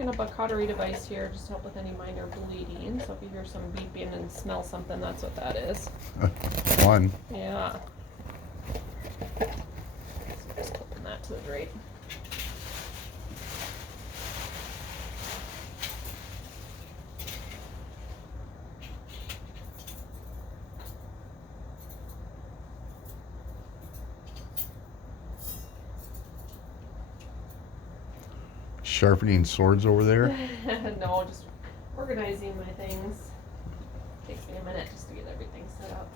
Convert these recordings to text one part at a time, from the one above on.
hooking up a cautery device here just to help with any minor bleeding. So if you hear some beeping and smell something, that's what that is. Fun. Yeah. So just clipping that to the drape. Sharpening swords over there? No, just organizing my things. Takes me a minute just to get everything set up.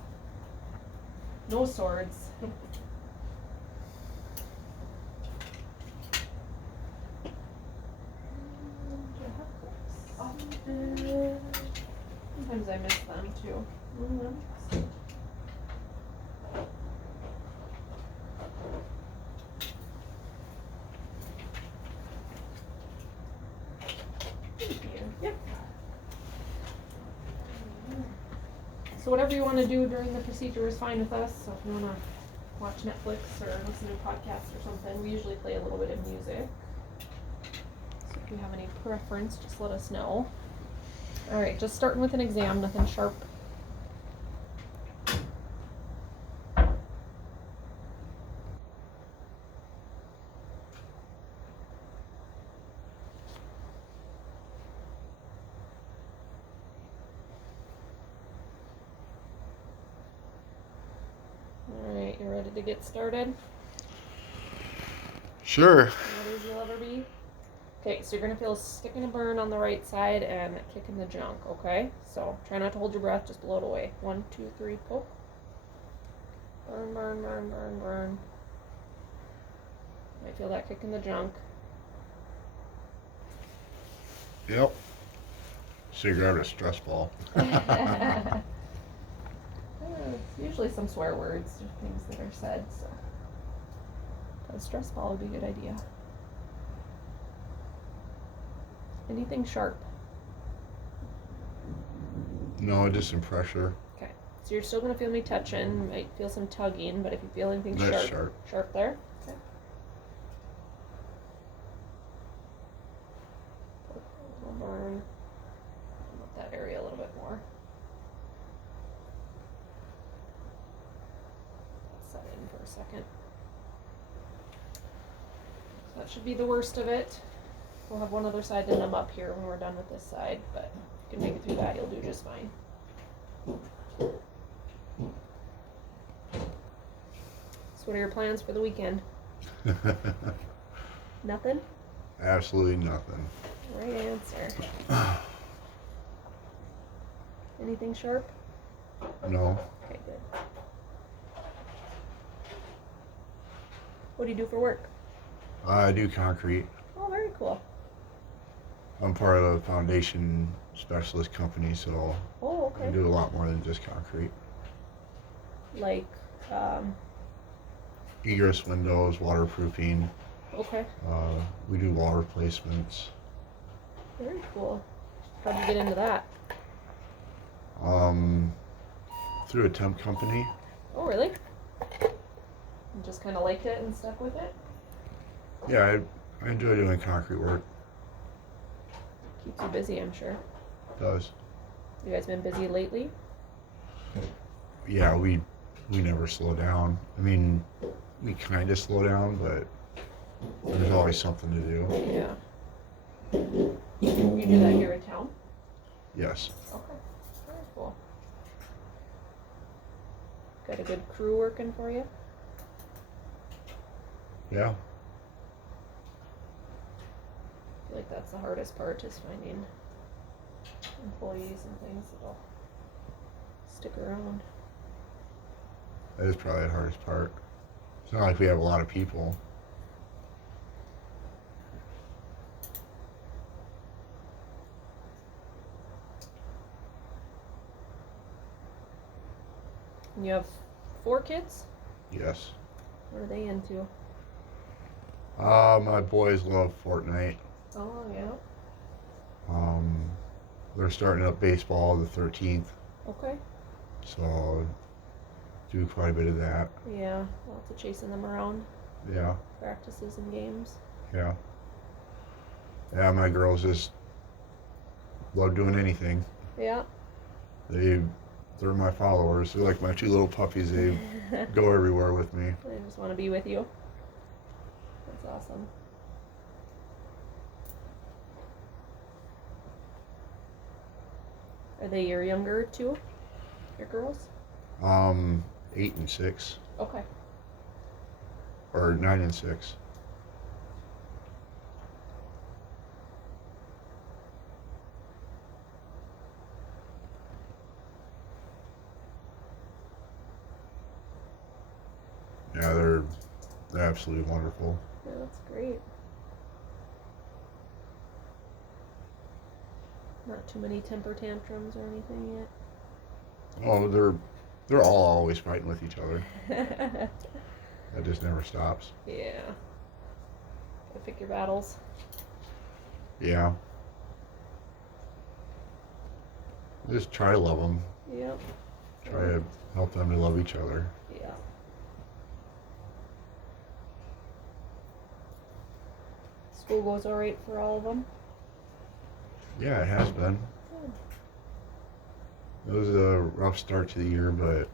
No swords. Sometimes I miss them too. Yep. So whatever you want to do during the procedure is fine with us. So if you want to watch Netflix or listen to podcasts or something, we usually play a little bit of music. So if you have any preference, just let us know. All right, just starting with an exam, nothing sharp. Alright, you ready to get started? Sure. Ready as you'll ever be? Okay, so you're going to feel a stick and a burn on the right side and a kick in the junk, okay? So try not to hold your breath, just blow it away. 1, 2, 3, poke. Burn, burn, burn, burn, burn. Might feel that kick in the junk. Yep. So you grabbed a stress ball. Usually some swear words or things that are said, so a stress ball would be a good idea. Anything sharp? No, just some pressure. Okay, so you're still going to feel me touching. You might feel some tugging, but if you feel anything That's sharp there. Okay. Burn. Up that area a little bit more. Set in for a second. So that should be the worst of it. We'll have one other side to numb up here when we're done with this side, but if you can make it through that, you'll do just fine. So what are your plans for the weekend? Nothing? Absolutely nothing. Right answer. Anything sharp? No. Okay, good. What do you do for work? I do concrete. Oh, very cool. I'm part of a foundation specialist company, so Oh, I okay. do a lot more than just concrete. Like, Egress windows, waterproofing. okay. We do wall replacements. Very cool. How'd you get into that? Through a temp company. Oh, really? You just kind of liked it and stuck with it? Yeah, I enjoy doing concrete work. Keeps you busy, I'm sure. It does. You guys been busy lately? Yeah, we never slow down. I mean, we kind of slow down, but there's always something to do. Yeah. You do that here in town? Yes. Okay. Very cool. Got a good crew working for you? Yeah. I feel like that's the hardest part, is finding employees and things that'll stick around. That is probably the hardest part. It's not like we have a lot of people. And you have 4 kids? Yes. What are they into? My boys love Fortnite. Oh, yeah. They're starting up baseball the 13th, Okay. so do quite a bit of that. Yeah, lots of chasing them around. Yeah. Practices and games. Yeah. Yeah, my girls just love doing anything. Yeah. They're my followers. They're like my two little puppies. They go everywhere with me. They just want to be with you. That's awesome. Are they your younger two? Your girls? 8 and 6, Okay. or 9 and 6. Yeah, they're absolutely wonderful. Yeah, that's great. Not too many temper tantrums or anything yet. Oh, they're all always fighting with each other. That just never stops. Yeah. Gotta pick your battles. Yeah. Just try to love them. Yep. Try to help them to love each other. Yeah. School goes alright for all of them? Yeah, it has been. Good. It was a rough start to the year, but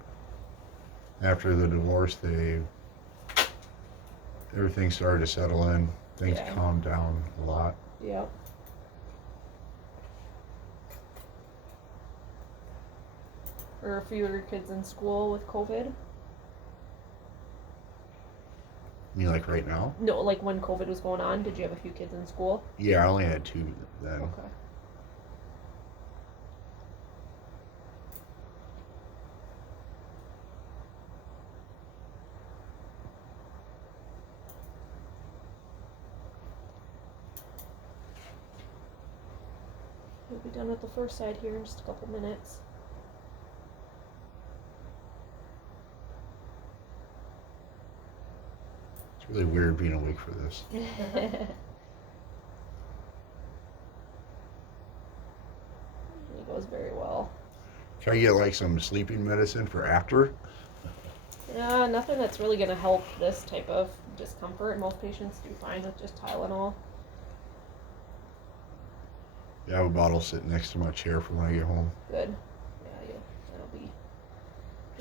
after the divorce, everything started to settle in. Things Yeah. calmed down a lot. Yep. Were a few of your kids in school with COVID? I mean, like right now? No, like when COVID was going on, did you have a few kids in school? Yeah, I only had 2 then. Okay. We'll be done with the first side here in just a couple minutes. It's really weird being awake for this. It goes very well. Can I get like some sleeping medicine for after? Yeah, nothing that's really going to help this type of discomfort. Most patients do fine with just Tylenol. Yeah, I have a bottle sitting next to my chair for when I get home. Good. Yeah, that'll be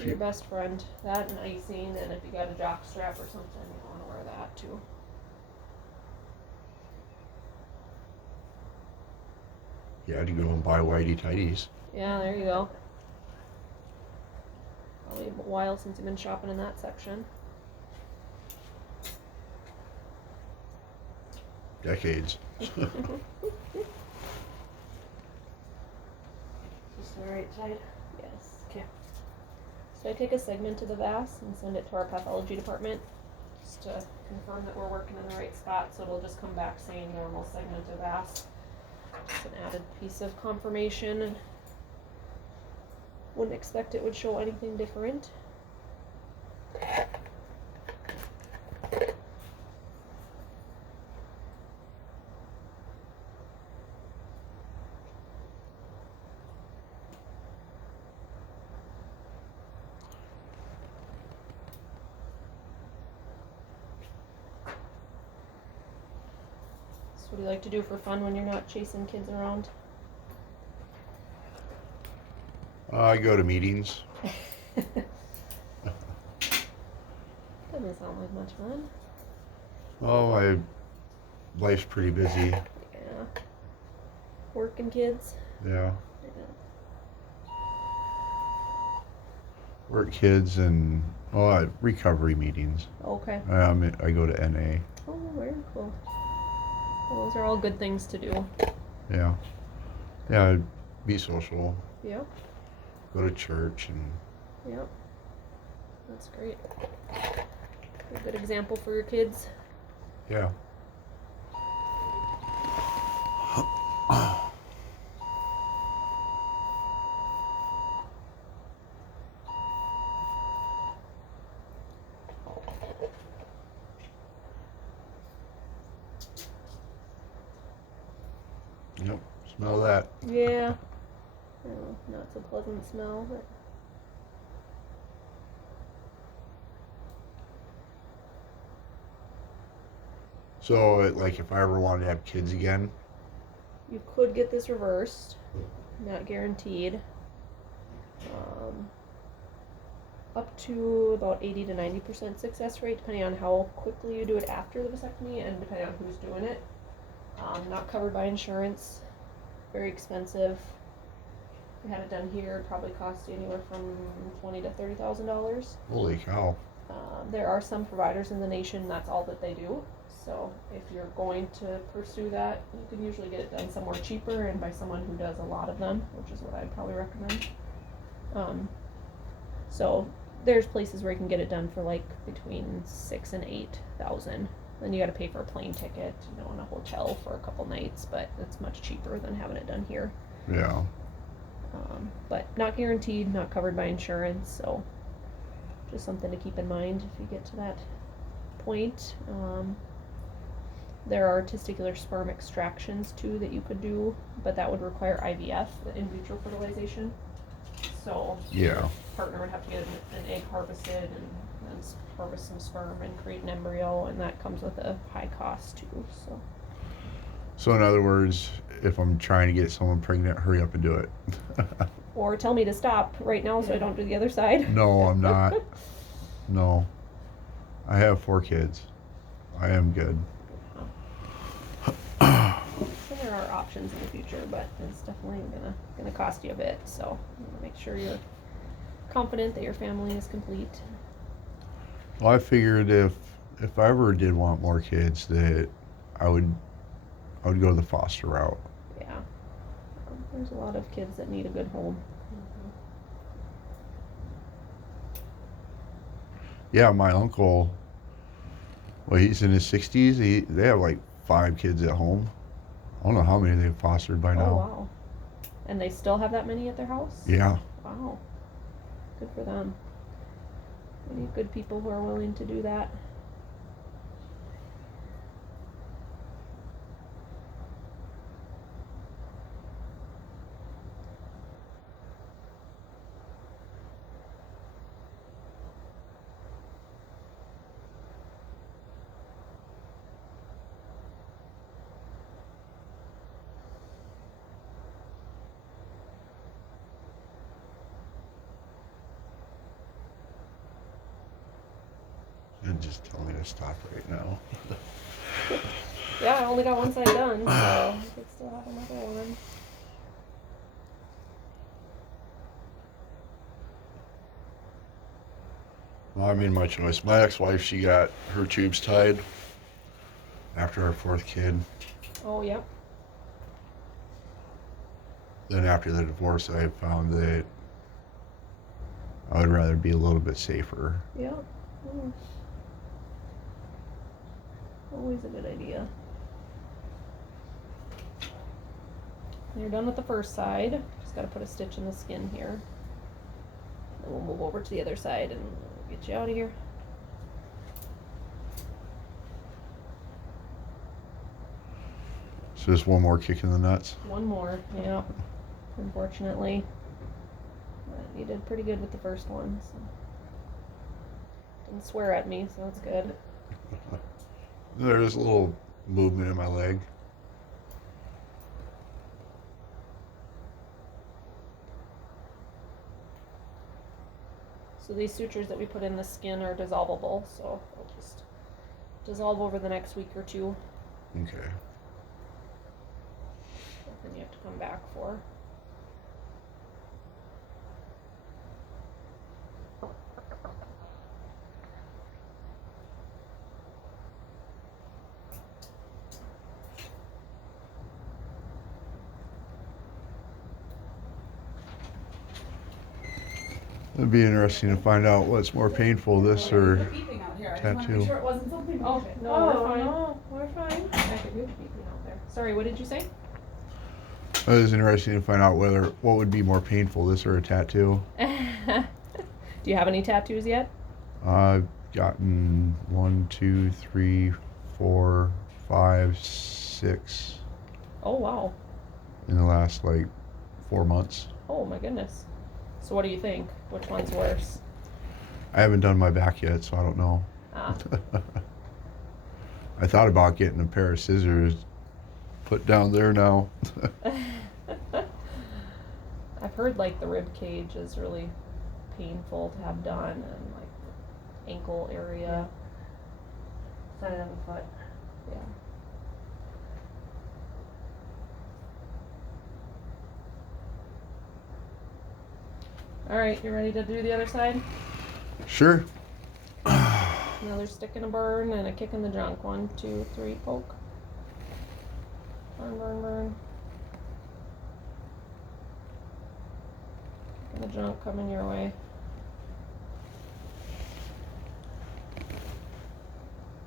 your best friend. That and icing, and if you got a jock strap or something, you want to wear that too. Yeah, I had to go and buy whitey tighties. Yeah, there you go. Probably a while since you've been shopping in that section. Decades. Just the right side? Yes. Okay. So I take a segment of the VAS and send it to our pathology department just to confirm that we're working in the right spot. So it'll just come back saying normal segment of VAS. It's an added piece of confirmation, and wouldn't expect it would show anything different. So what do you like to do for fun when you're not chasing kids around? I go to meetings. Doesn't sound like much fun. Oh, life's pretty busy. Yeah. Work and kids. Yeah. Yeah. Work, kids, and recovery meetings. Okay. I go to NA. Oh, very cool. Well, those are all good things to do. Yeah. Yeah, be social. Yep. Go to church and Yep. That's great. A good example for your kids. yeah. Yep. Smell that. Yeah. Oh, not so pleasant smell, but So, like, if I ever wanted to have kids again, You could get this reversed, not guaranteed. Up to about 80 to 90% success rate, depending on how quickly you do it after the vasectomy and depending on who's doing it. Not covered by insurance, very expensive. If you had it done here, it'd probably cost you anywhere from $20,000 to $30,000. Holy cow. There are some providers in the nation, that's all that they do. So if you're going to pursue that, you can usually get it done somewhere cheaper and by someone who does a lot of them, which is what I'd probably recommend. So there's places where you can get it done for like between $6,000 and $8,000. Then you got to pay for a plane ticket, in a hotel for a couple nights, but it's much cheaper than having it done here. Yeah. But not guaranteed, not covered by insurance, so just something to keep in mind if you get to that point. There are testicular sperm extractions too that you could do, but that would require IVF, the in vitro fertilization. So Yeah. your partner would have to get an egg harvested and then harvest some sperm and create an embryo, and that comes with a high cost too. So in other words, if I'm trying to get someone pregnant, hurry up and do it. Or tell me to stop right now so I don't do the other side. No, I'm not. No. I have 4 kids. I am good. So there are options in the future, but it's definitely gonna cost you a bit. So you wanna make sure you're confident that your family is complete. Well, I figured if I ever did want more kids, that I would go the foster route. Yeah, there's a lot of kids that need a good home. Yeah, my uncle. Well, he's in his 60s. They have like 5 kids at home. I don't know how many they've fostered by now. Oh wow! And they still have that many at their house? Yeah. Wow. Good for them. We need good people who are willing to do that. And just tell me to stop right now. Yeah, I only got one side done, so I could still have another one. Well, I made my choice. My ex-wife, she got her tubes tied after our 4th kid. Oh, yep. Then after the divorce, I found that I would rather be a little bit safer. Yep. Always a good idea. You're done with the first side. Just got to put a stitch in the skin here. Then we'll move over to the other side and get you out of here. So just one more kick in the nuts. One more, yeah. Unfortunately. But you did pretty good with the first one. So. Didn't swear at me, so that's good. There's a little movement in my leg. So these sutures that we put in the skin are dissolvable, so they'll just dissolve over the next week or two. Okay. Something you have to come back for. It'd be interesting to find out what's more painful, this or Beeping out here. I just wanted to tattoo. make sure it wasn't something. Oh, no, we're fine. No, we're fine. I could hear the beeping out there. Sorry, what did you say? It was interesting to find out what would be more painful, this or a tattoo. Do you have any tattoos yet? I've gotten 1, 2, 3, 4, 5, 6 Oh, wow. in the last like 4 months. Oh, my goodness. So what do you think? Which one's worse? I haven't done my back yet, so I don't know. Ah, I thought about getting a pair of scissors, put down there now. I've heard like the rib cage is really painful to have done, and like the ankle area. Side of the foot. Yeah. All right, you ready to do the other side? Sure. Another stick and a burn and a kick in the junk. 1, 2, 3, poke. Burn, burn, burn. Kick in the junk coming your way.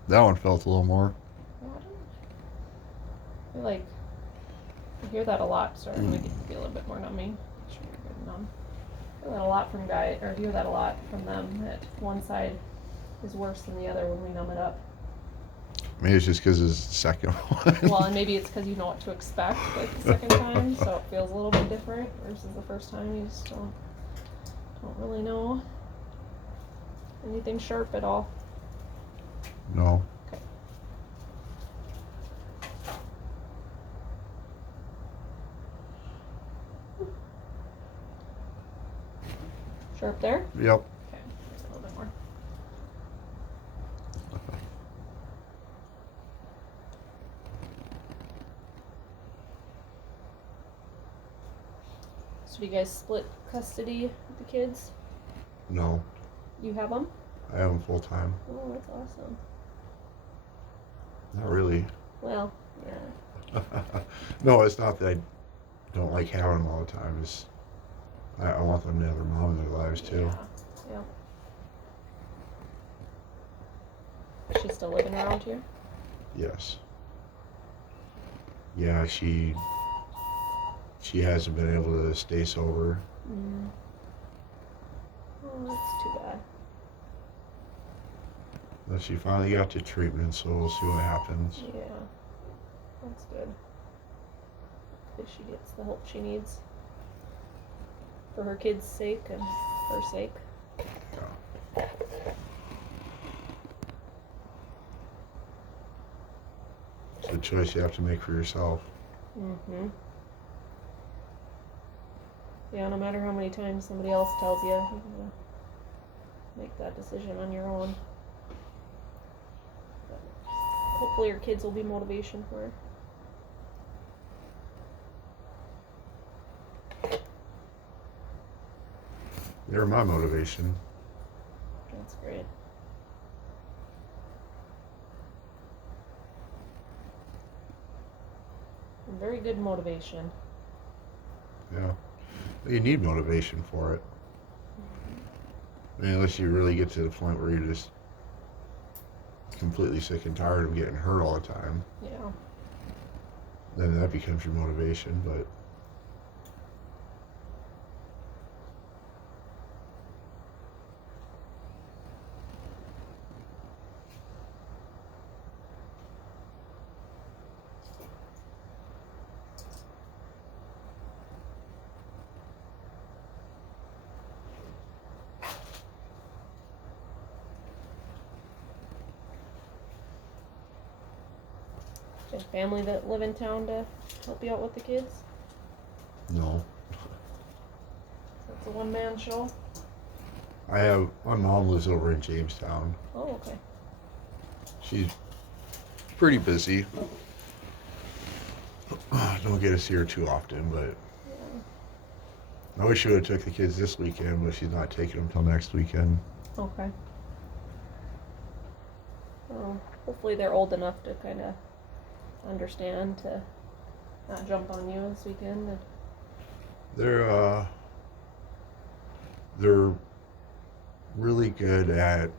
That one felt a little more. I feel like I hear that a lot. Sorry, I'm gonna get a little bit more numbing. Make sure you're good numb. I hear that a lot from hear that a lot from them, that one side is worse than the other when we numb it up. Maybe it's just because it's the second one. Well, and maybe it's because you know what to expect like the second time, so it feels a little bit different versus the first time. You just don't really know anything sharp at all. No. Okay. Sharp there? Yep. Okay, just a little bit more. So do you guys split custody with the kids? No. You have them? I have them full time. Oh, that's awesome. Not really. Well, yeah. No, it's not that I don't like having them all the time. It's I want them to have their mom in their lives too. Yeah. Is she still living around here? Yes. Yeah, she hasn't been able to stay sober. Mm. Oh, that's too bad. But she finally got to treatment, so we'll see what happens. Yeah, that's good. If she gets the help she needs for her kids' sake and her sake. Yeah. It's a choice you have to make for yourself. Mm-hmm. Yeah, no matter how many times somebody else tells you, you gotta make that decision on your own. But hopefully your kids will be motivation for her. They're my motivation. That's great. And very good motivation. Yeah. You need motivation for it. I mean, unless you really get to the point where you're just completely sick and tired of getting hurt all the time, Yeah. then that becomes your motivation. But Do you have family that live in town to help you out with the kids? no. So it's a one-man show? My mom lives over in Jamestown. Oh, okay. She's pretty busy. Don't get to see her too often, but Yeah. I wish she would have took the kids this weekend, but she's not taking them till next weekend. Okay. Well, hopefully they're old enough to kind of understand to not jump on you this weekend. And They're really good at.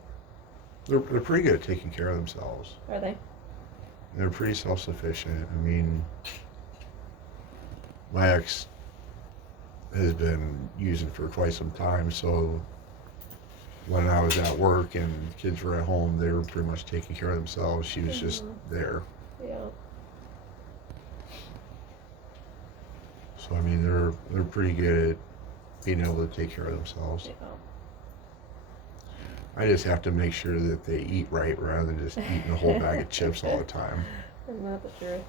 They're pretty good at taking care of themselves. are they? They're pretty self-sufficient. I mean, my ex has been using for quite some time, so when I was at work and kids were at home, they were pretty much taking care of themselves. She was just there. Yeah. So I mean, they're pretty good at being able to take care of themselves. Yeah. I just have to make sure that they eat right rather than just eating a whole bag of chips all the time. Isn't that the truth?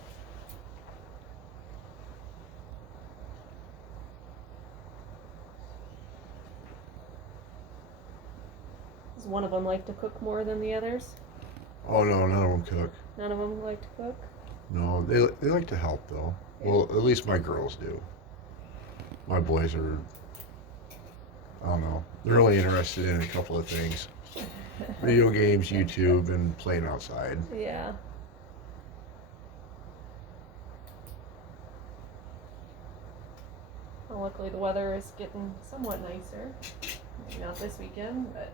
Does one of them like to cook more than the others? Oh no, none of them cook. None of them like to cook? No, they like to help though. Well, at least my girls do. My boys are, I don't know, they're really interested in a couple of things. Video games, YouTube, and playing outside. Yeah. Well, luckily the weather is getting somewhat nicer. Maybe not this weekend, but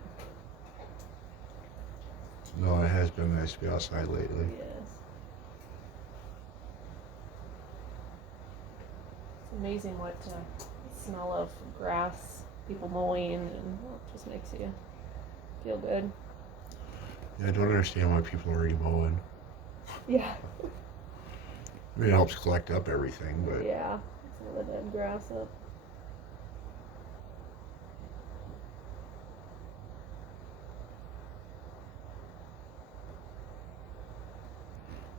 No, it has been nice to be outside lately. yes. It's amazing what smell of grass, people mowing, and well, it just makes you feel good. Yeah, I don't understand why people are already mowing. Yeah. I mean, it helps collect up everything, but Yeah. Some of the dead grass up.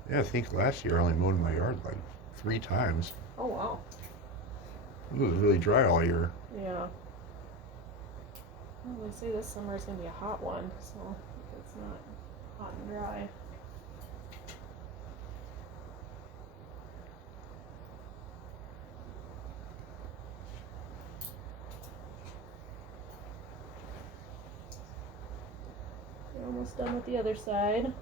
yeah, I think last year I only mowed my yard like 3 times. Oh wow. It was really dry all year. Yeah. Well, they say this summer is gonna be a hot one, so I hope it's not hot and dry. We're almost done with the other side.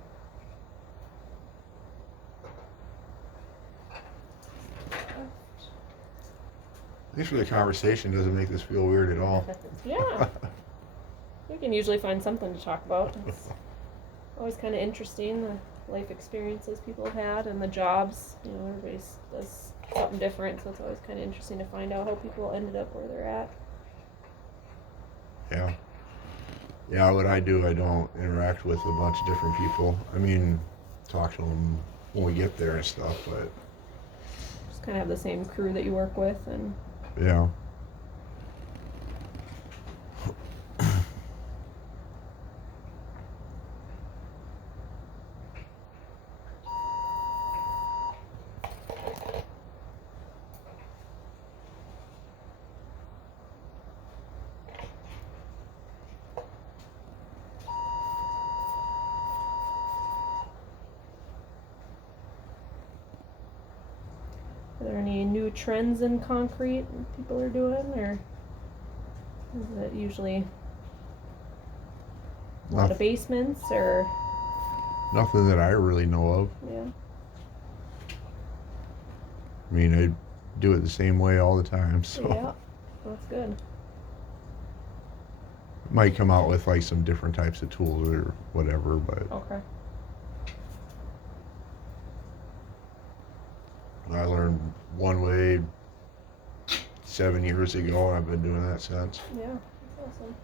Thanks for the conversation. Doesn't make this feel weird at all. Yeah. We can usually find something to talk about. It's always kind of interesting, the life experiences people have had and the jobs. You know, everybody does something different, so it's always kind of interesting to find out how people ended up where they're at. Yeah. Yeah, what I do, I don't interact with a bunch of different people. I mean, talk to them when we get there and stuff, but Just kind of have the same crew that you work with, and yeah. are there any new trends in concrete people are doing, or is it usually a lot of basements, or Nothing that I really know of. yeah? I mean, I do it the same way all the time, so Yeah, that's good. might come out with like some different types of tools or whatever, but Okay. I learned one way 7 years ago, and I've been doing that since. Yeah, that's awesome.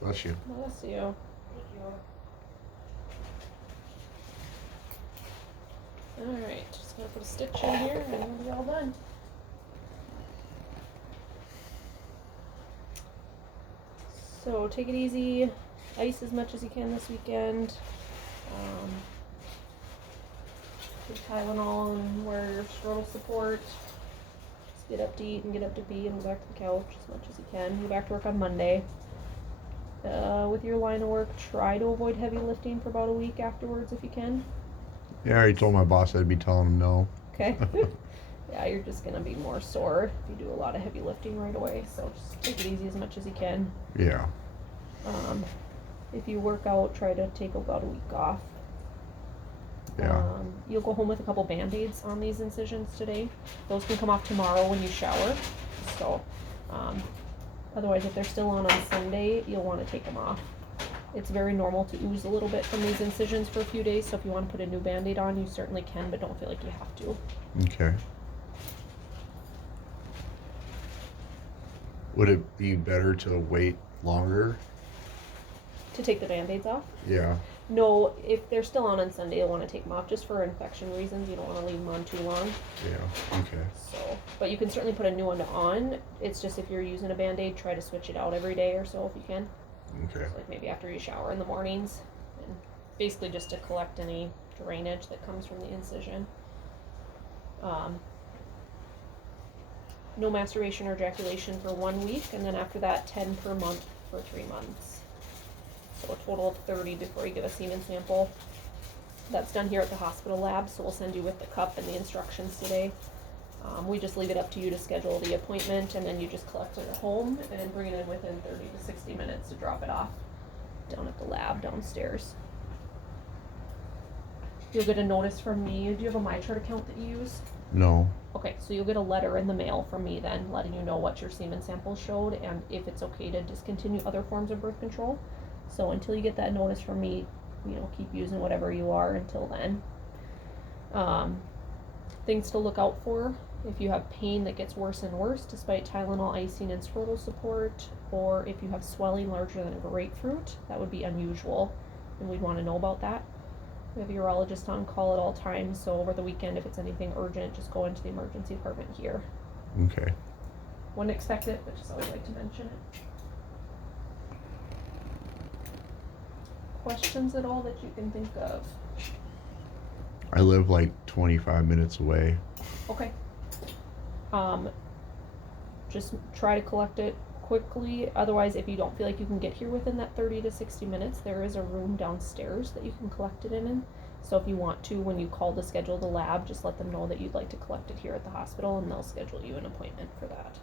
Bless you. Bless you. Thank you. Alright, just gonna put a stitch in here and we'll be all done. So take it easy, ice as much as you can this weekend. Take Tylenol and wear your scrotal support. Just get up to eat and get up to pee and go back to the couch as much as you can. Go back to work on Monday. With your line of work, try to avoid heavy lifting for about a week afterwards if you can. Yeah, I already told my boss I'd be telling him no. Okay. Yeah, you're just gonna be more sore if you do a lot of heavy lifting right away. So just take it easy as much as you can. Yeah. If you work out, try to take about a week off. Yeah. You'll go home with a couple band-aids on these incisions today. Those can come off tomorrow when you shower. So, otherwise, if they're still on Sunday, you'll want to take them off. It's very normal to ooze a little bit from these incisions for a few days, so if you want to put a new band-aid on, you certainly can, but don't feel like you have to. Okay. Would it be better to wait longer? To take the Band-Aids off? Yeah. No, if they're still on Sunday, you'll want to take them off just for infection reasons. You don't want to leave them on too long. Yeah. Okay. So, but you can certainly put a new one on. It's just if you're using a Band-Aid, try to switch it out every day or so if you can. Okay. So like maybe after you shower in the mornings, and basically just to collect any drainage that comes from the incision. No masturbation or ejaculation for 1 week, and then after that 10 per month for 3 months. So a total of 30 before you give a semen sample. That's done here at the hospital lab, so we'll send you with the cup and the instructions today. We just leave it up to you to schedule the appointment, and then you just collect it at home and bring it in within 30 to 60 minutes to drop it off down at the lab downstairs. You'll get a notice from me. Do you have a MyChart account that you use? No. Okay, so you'll get a letter in the mail from me then, letting you know what your semen sample showed and if it's okay to discontinue other forms of birth control. So until you get that notice from me, keep using whatever you are until then. Things to look out for: if you have pain that gets worse and worse despite Tylenol, icing, and scrotal support, or if you have swelling larger than a grapefruit, that would be unusual, and we'd want to know about that. We have a urologist on call at all times, so over the weekend, if it's anything urgent, just go into the emergency department here. Okay. Wouldn't expect it, but just always like to mention it. Questions at all that you can think of? I live like 25 minutes away. Okay. Just try to collect it quickly. Otherwise, if you don't feel like you can get here within that 30 to 60 minutes, there is a room downstairs that you can collect it in. So if you want to, when you call to schedule the lab, just let them know that you'd like to collect it here at the hospital, and they'll schedule you an appointment for that.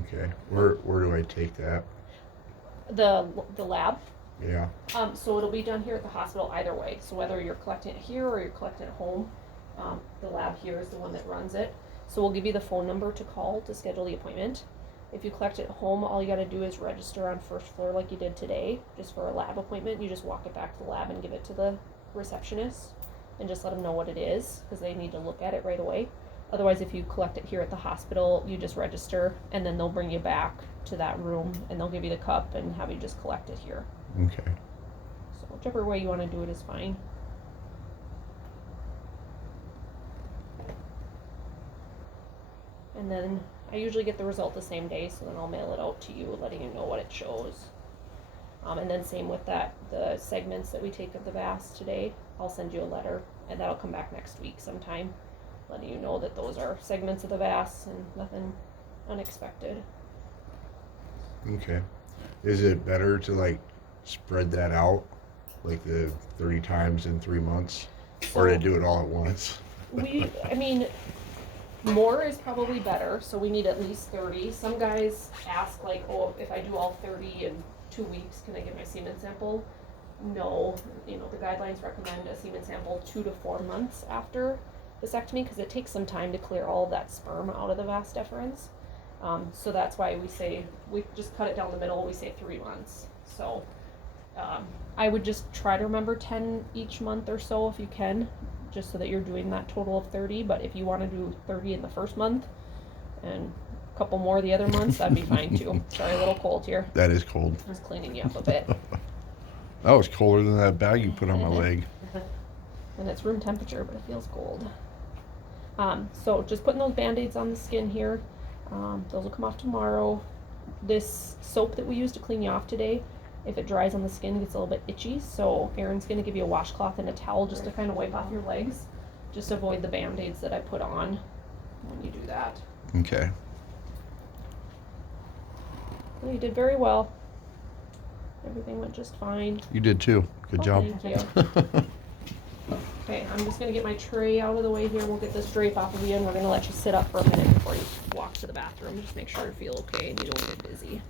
Okay. Where do I take that? The lab? Yeah. So it'll be done here at the hospital either way. So whether you're collecting it here or you're collecting it at home, the lab here is the one that runs it. So we'll give you the phone number to call to schedule the appointment. If you collect it at home, all you gotta do is register on first floor like you did today, just for a lab appointment. You just walk it back to the lab and give it to the receptionist and just let them know what it is, because they need to look at it right away. Otherwise, if you collect it here at the hospital, you just register and then they'll bring you back to that room and they'll give you the cup and have you just collect it here. Okay. So whichever way you want to do it is fine. And then I usually get the result the same day, so then I'll mail it out to you, letting you know what it shows. And then same with that, the segments that we take of the VAS today, I'll send you a letter, and that'll come back next week sometime, letting you know that those are segments of the VAS and nothing unexpected. Okay. Is it better to spread that out, like the 30 times in 3 months, or to do it all at once? More is probably better, so we need at least 30. Some guys ask if I do all 30 in 2 weeks, can I get my semen sample? No, the guidelines recommend a semen sample 2 to 4 months after vasectomy, because it takes some time to clear all of that sperm out of the vas deferens. So that's why we just cut it down the middle, we say 3 months. So I would just try to remember 10 each month or so if you can, just so that you're doing that total of 30. But if you want to do 30 in the first month and a couple more the other months, that'd be fine too. Sorry, a little cold here. That is cold. I was cleaning you up a bit. That was colder than that bag you put on my leg. And it's room temperature, but it feels cold. So just putting those Band-Aids on the skin here. Those will come off tomorrow. This soap that we use to clean you off today, if it dries on the skin, it gets a little bit itchy. So Erin's going to give you a washcloth and a towel just to kind of wipe off your legs. Just avoid the Band-Aids that I put on when you do that. Okay. Well, you did very well. Everything went just fine. You did too. Good job. Thank you. Okay, I'm just going to get my tray out of the way here. We'll get this drape off of you, and we're going to let you sit up for a minute before you walk to the bathroom. Just make sure you feel okay and you don't get dizzy.